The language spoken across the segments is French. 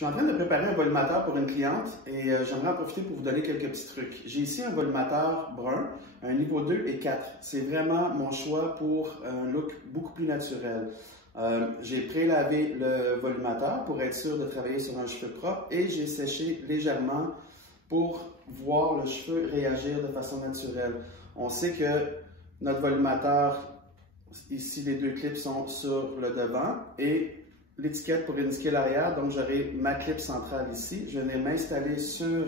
suis en train de préparer un volumateur pour une cliente et j'aimerais en profiter pour vous donner quelques petits trucs. J'ai ici un volumateur brun, un niveau 2 et 4. C'est vraiment mon choix pour un look beaucoup plus naturel. J'ai pré-lavé le volumateur pour être sûr de travailler sur un cheveu propre et j'ai séché légèrement pour voir le cheveu réagir de façon naturelle. On sait que notre volumateur, ici les deux clips sont sur le devant et l'étiquette pour indiquer l'arrière, donc j'aurai ma clip centrale ici. Je vais m'installer sur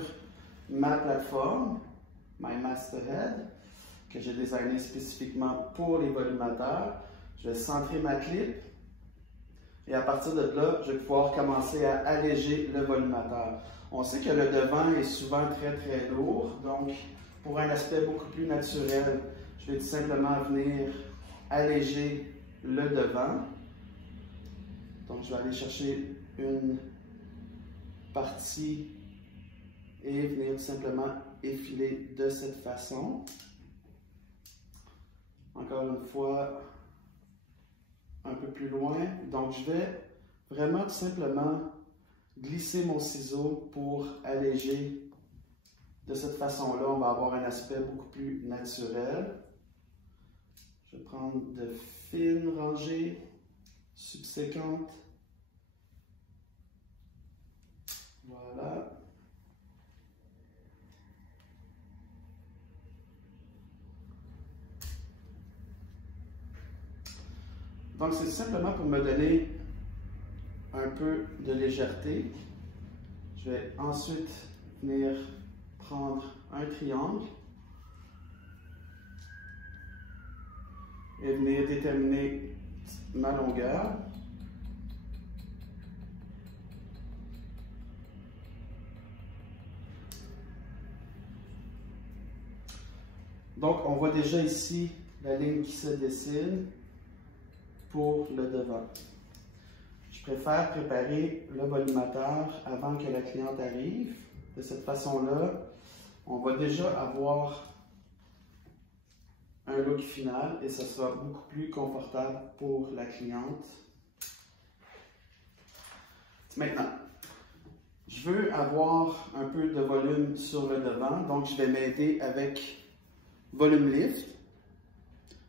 ma plateforme, My Masterhead, que j'ai designé spécifiquement pour les volumateurs. Je vais centrer ma clip et à partir de là, je vais pouvoir commencer à alléger le volumateur. On sait que le devant est souvent très lourd, donc pour un aspect beaucoup plus naturel, je vais tout simplement venir alléger le devant. Donc, je vais aller chercher une partie et venir tout simplement effiler de cette façon. Encore une fois, un peu plus loin. Donc, je vais vraiment tout simplement glisser mon ciseau pour alléger. De cette façon-là, on va avoir un aspect beaucoup plus naturel. Je vais prendre de fines rangées subséquentes. Voilà. Donc, c'est simplement pour me donner un peu de légèreté. Je vais ensuite venir prendre un triangle et venir déterminer ma longueur. Donc, on voit déjà ici la ligne qui se dessine pour le devant. Je préfère préparer le volumateur avant que la cliente arrive. De cette façon-là, on va déjà avoir un look final et ce sera beaucoup plus confortable pour la cliente. Maintenant, je veux avoir un peu de volume sur le devant, donc je vais m'aider avec Volume Lift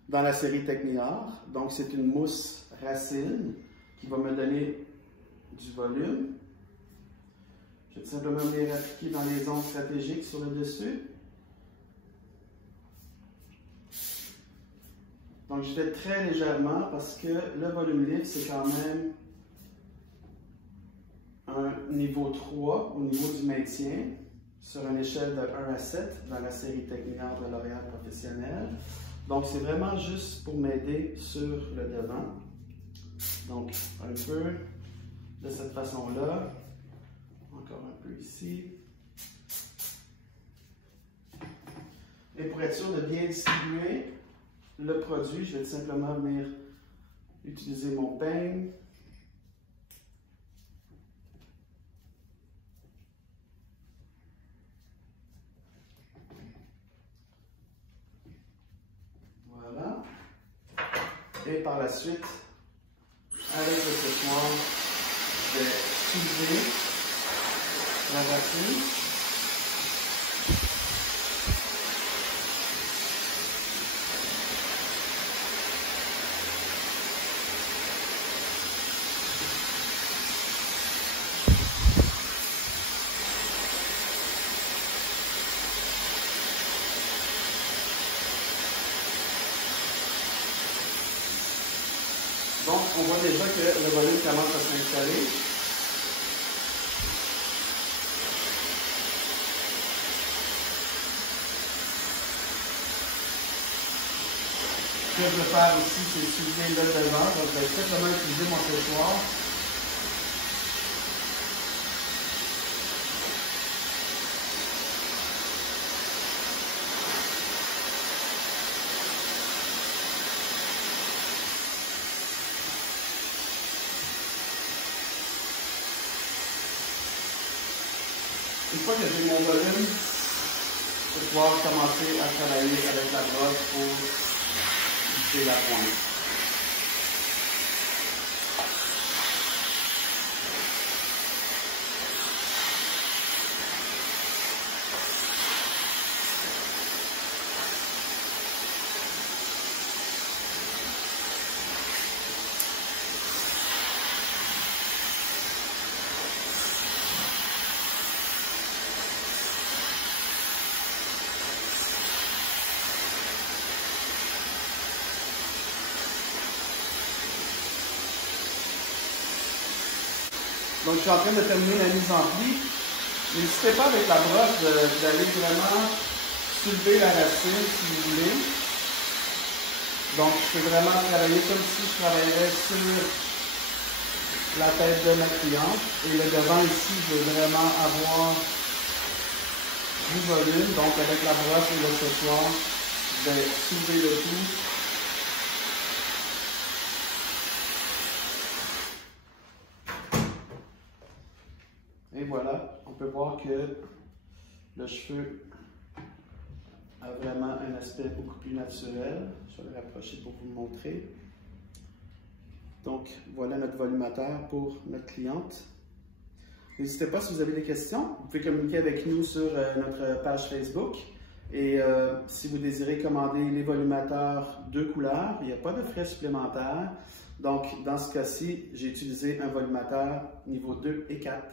dans la série Techniart. Donc, c'est une mousse racine qui va me donner du volume. Je vais tout simplement venir appliquer dans les zones stratégiques sur le dessus. Donc, je fais très légèrement parce que le volume lift, c'est quand même un niveau 3 au niveau du maintien sur une échelle de 1 à 7 dans la série Techniart de L'Oréal Professionnel. Donc, c'est vraiment juste pour m'aider sur le devant. Donc, un peu de cette façon-là. Encore un peu ici. Et pour être sûr de bien distribuer le produit, je vais tout simplement venir utiliser mon peigne. Voilà. Et par la suite, avec le séchoir, je vais soulever la racine. Donc, on voit déjà que le volume commence à s'installer. Ce que je vais faire aussi, c'est soulever le devant. Donc, je vais simplement utiliser mon séchoir. Une fois que j'ai mon volume, je vais pouvoir commencer à travailler avec la brosse pour lisser la pointe. Donc, je suis en train de terminer la mise en pli. N'hésitez pas avec la brosse d'aller vraiment soulever la racine si vous voulez. Donc, je peux vraiment travailler comme si je travaillais sur la tête de ma cliente. Et le devant ici, je veux vraiment avoir du volume. Donc, avec la brosse et l'accessoire, je vais soulever le tout. Et voilà, on peut voir que le cheveu a vraiment un aspect beaucoup plus naturel. Je vais le rapprocher pour vous le montrer. Donc, voilà notre volumateur pour notre cliente. N'hésitez pas si vous avez des questions. Vous pouvez communiquer avec nous sur notre page Facebook. Et si vous désirez commander les volumateurs 2 couleurs, il n'y a pas de frais supplémentaires. Donc, dans ce cas-ci, j'ai utilisé un volumateur niveau 2 et 4.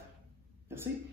Merci.